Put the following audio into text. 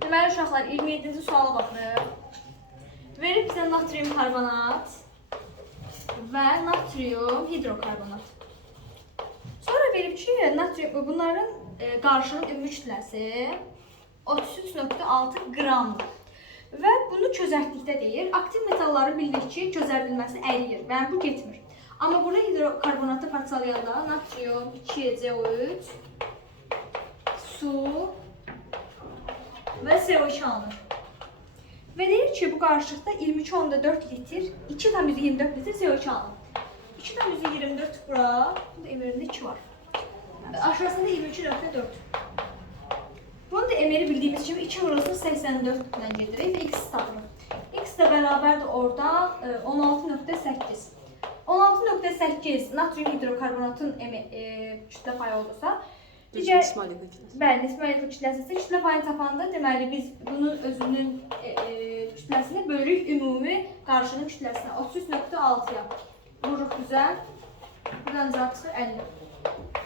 Deməli uşaqlar 27-ci suala baxırıq. Verib bizə natrium karbonat və natrium hidrokarbonat. Sonra verib ki, natrium bunların qarışığın ümumi kütləsi 33.6 qramdır. Və bunu çözərtlikdə deyir. Aktiv metalların bildik ki, çözərdilməsi əriyir. Yəni bu getmir. Amma burada hidrokarbonatı parçalayanda natrium 2CO3, su və CO2 alınır. Və deyir ki, bu qarışıqda 22.4 litr, 2,24 litr CO2 alınır. 2,24 bura, burada emerində 2 var. Aşağısında 22.4. Bunun da emeri bildiyimiz kimi 2 vurulsun 84 ilə gedirik və x tapılır. X də bərabərdir orada 16.8. 16.8 natrium hidrokarbonatın kütlə payı olursa, digər nisbi kütləsi isə kütlə payını tapanda deməli biz bunun özünün kütləsini bölürük ümumi qarışığın kütləsinə 33.6-ya vururuq düzə. Buradan cavab çıxır 50.